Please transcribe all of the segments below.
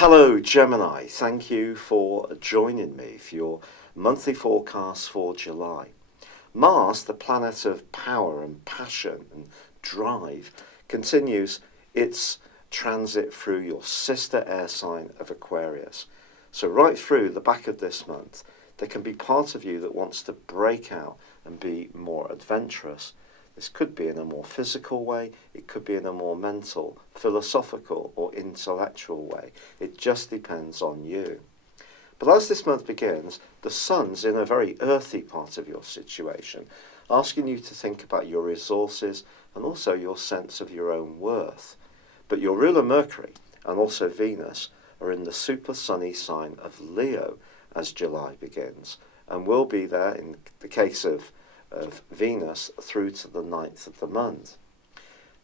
Hello Gemini, thank you for joining me for your monthly forecast for July. Mars, the planet of power and passion and drive, continues its transit through your sister air sign of Aquarius. So right through the back of this month, there can be part of you that wants to break out and be more adventurous. This could be in a more physical way, it could be in a more mental, philosophical or intellectual way. It just depends on you. But as this month begins, the sun's in a very earthy part of your situation, asking you to think about your resources and also your sense of your own worth. But your ruler Mercury and also Venus are in the super sunny sign of Leo as July begins, and will be there in the case of Venus through to the 9th of the month.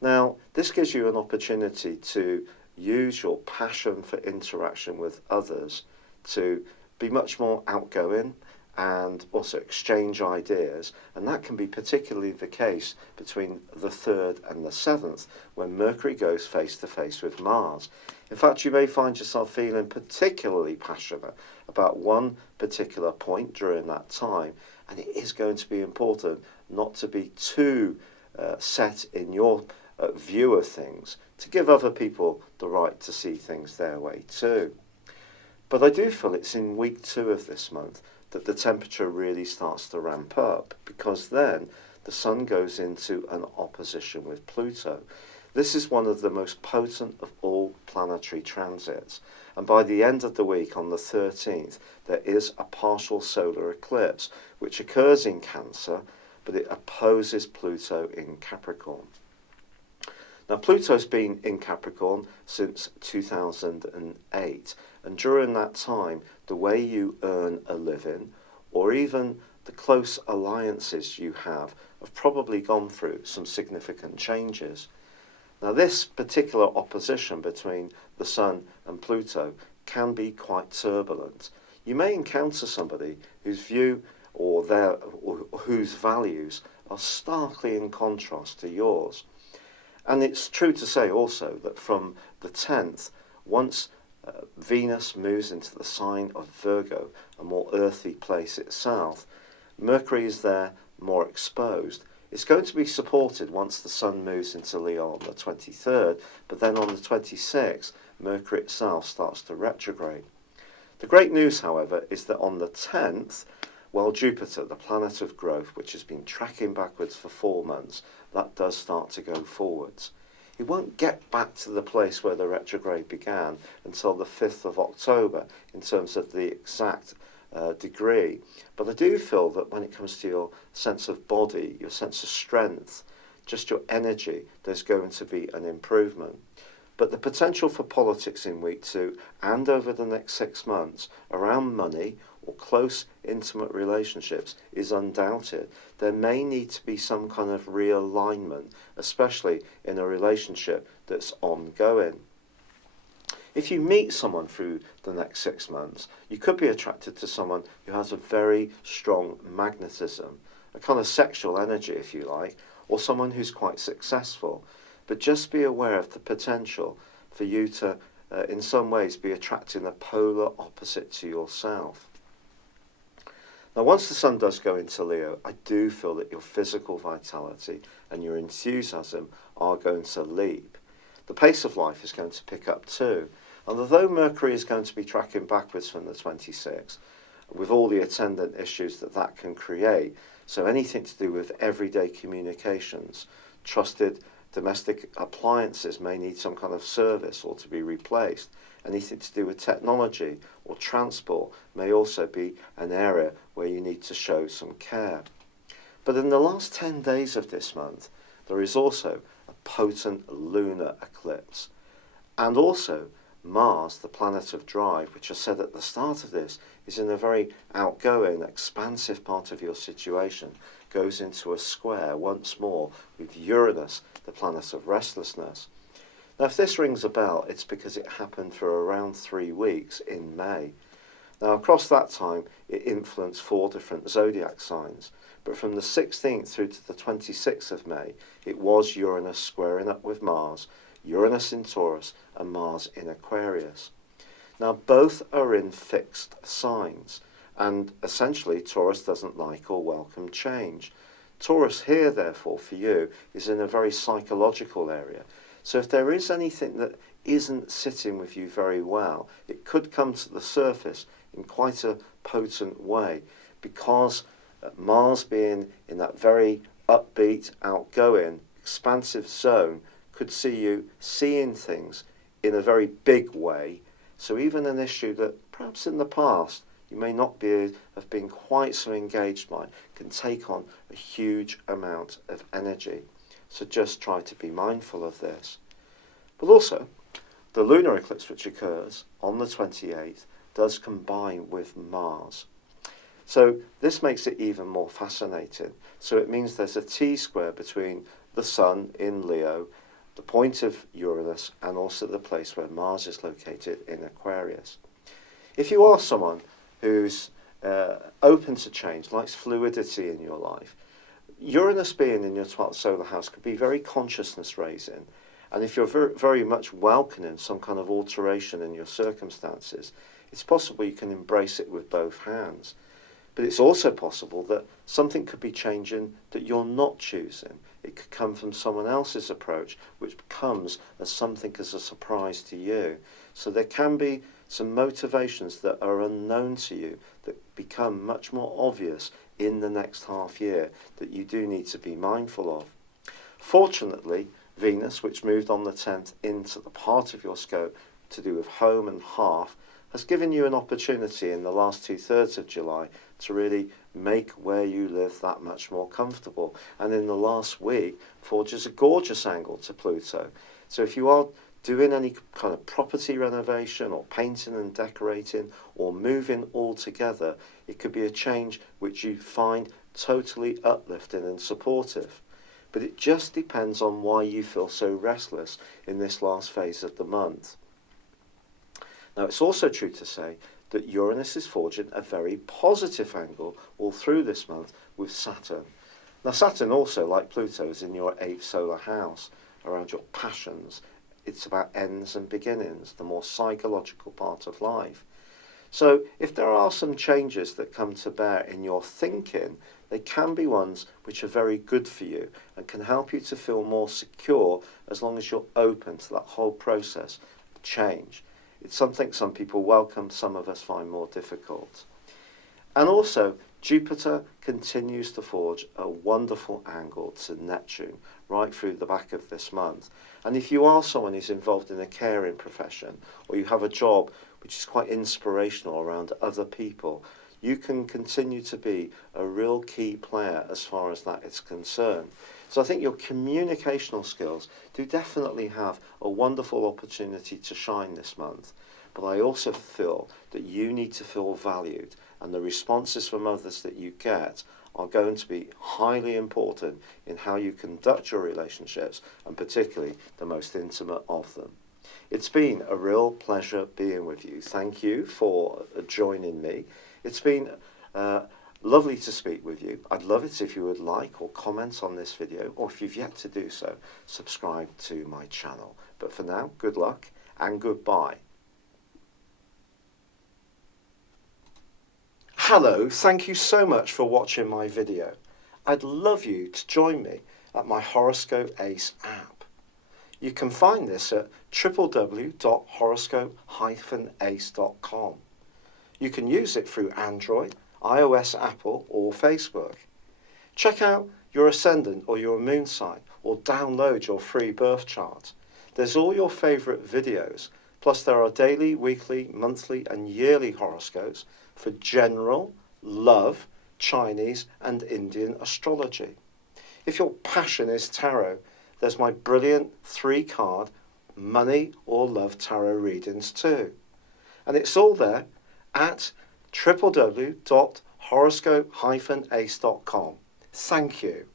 Now, this gives you an opportunity to use your passion for interaction with others to be much more outgoing and also exchange ideas, and that can be particularly the case between the 3rd and the 7th when Mercury goes face to face with Mars. In fact, you may find yourself feeling particularly passionate about one particular point during that time, and it is going to be important not to be too set in your view of things, to give other people the right to see things their way too. But I do feel it's in week 2 of this month that the temperature really starts to ramp up, because then the sun goes into an opposition with Pluto. This is one of the most potent of all planetary transits, and by the end of the week on the 13th there is a partial solar eclipse which occurs in Cancer, but it opposes Pluto in Capricorn. Now, Pluto's been in Capricorn since 2008, and during that time the way you earn a living or even the close alliances you have probably gone through some significant changes. Now, this particular opposition between the Sun and Pluto can be quite turbulent. You may encounter somebody whose view or whose values are starkly in contrast to yours. And it's true to say also that from the 10th, once Venus moves into the sign of Virgo, a more earthy place itself, Mercury is there more exposed. It's going to be supported once the Sun moves into Leo on the 23rd, but then on the 26th, Mercury itself starts to retrograde. The great news, however, is that on the 10th, well, Jupiter, the planet of growth, which has been tracking backwards for 4 months, that does start to go forwards. It won't get back to the place where the retrograde began until the 5th of October in terms of the exact degree. But I do feel that when it comes to your sense of body, your sense of strength, just your energy, there's going to be an improvement. But the potential for politics in week 2 and over the next 6 months around money or close intimate relationships is undoubted. There may need to be some kind of realignment, especially in a relationship that's ongoing. If you meet someone through the next 6 months, you could be attracted to someone who has a very strong magnetism, a kind of sexual energy, if you like, or someone who's quite successful. But just be aware of the potential for you to, in some ways, be attracting a polar opposite to yourself. Now, once the Sun does go into Leo, I do feel that your physical vitality and your enthusiasm are going to leap. The pace of life is going to pick up too. And although Mercury is going to be tracking backwards from the 26th, with all the attendant issues that can create, so anything to do with everyday communications, trusted domestic appliances may need some kind of service or to be replaced. Anything to do with technology or transport may also be an area where you need to show some care. But in the last 10 days of this month, there is also a potent lunar eclipse. And also Mars, the planet of drive, which I said at the start of this, is in a very outgoing, expansive part of your situation, goes into a square once more with Uranus, the planet of restlessness. Now, if this rings a bell, it's because it happened for around 3 weeks in May. Now, across that time, it influenced 4 different zodiac signs, but from the 16th through to the 26th of May, it was Uranus squaring up with Mars, Uranus in Taurus and Mars in Aquarius. Now, both are in fixed signs, and essentially Taurus doesn't like or welcome change. Taurus here, therefore, for you, is in a very psychological area. So if there is anything that isn't sitting with you very well, it could come to the surface in quite a potent way, because Mars being in that very upbeat, outgoing, expansive zone could see you seeing things in a very big way. So even an issue that perhaps in the past you may not have been quite so engaged by can take on a huge amount of energy. So just try to be mindful of this. But also, the lunar eclipse, which occurs on the 28th, does combine with Mars. So this makes it even more fascinating. So it means there's a T-square between the Sun in Leo, the point of Uranus, and also the place where Mars is located in Aquarius. If you are someone who's open to change, likes fluidity in your life, Uranus being in your 12th solar house could be very consciousness raising. And if you're very much welcoming some kind of alteration in your circumstances, it's possible you can embrace it with both hands. But it's also possible that something could be changing that you're not choosing. It could come from someone else's approach, which comes as something as a surprise to you. So there can be some motivations that are unknown to you that become much more obvious in the next half year that you do need to be mindful of. Fortunately, Venus, which moved on the 10th into the part of your scope to do with home and hearth, has given you an opportunity in the last 2/3 of July to really make where you live that much more comfortable. And in the last week, forges a gorgeous angle to Pluto. So if you are doing any kind of property renovation or painting and decorating or moving altogether, it could be a change which you find totally uplifting and supportive. But it just depends on why you feel so restless in this last phase of the month. Now, it's also true to say that Uranus is forging a very positive angle all through this month with Saturn. Now, Saturn also, like Pluto, is in your 8th solar house, around your passions. It's about ends and beginnings, the more psychological part of life. So if there are some changes that come to bear in your thinking, they can be ones which are very good for you and can help you to feel more secure as long as you're open to that whole process of change. It's something some people welcome, some of us find more difficult. And also, Jupiter continues to forge a wonderful angle to Neptune right through the back of this month. And if you are someone who's involved in a caring profession, or you have a job which is quite inspirational around other people, you can continue to be a real key player as far as that is concerned. So I think your communicational skills do definitely have a wonderful opportunity to shine this month. But I also feel that you need to feel valued, and the responses from others that you get are going to be highly important in how you conduct your relationships, and particularly the most intimate of them. It's been a real pleasure being with you. Thank you for joining me. It's been lovely to speak with you. I'd love it if you would like or comment on this video, or if you've yet to do so, subscribe to my channel. But for now, good luck and goodbye. Hello, thank you so much for watching my video. I'd love you to join me at my Horoscope Ace app. You can find this at www.horoscope-ace.com. You can use it through Android, iOS, Apple, or Facebook. Check out your ascendant or your moon sign, or download your free birth chart. There's all your favourite videos, plus there are daily, weekly, monthly and yearly horoscopes for general, love, Chinese and Indian astrology. If your passion is tarot, there's my brilliant 3-card money or love tarot readings too. And it's all there at www.horoscope-ace.com. Thank you.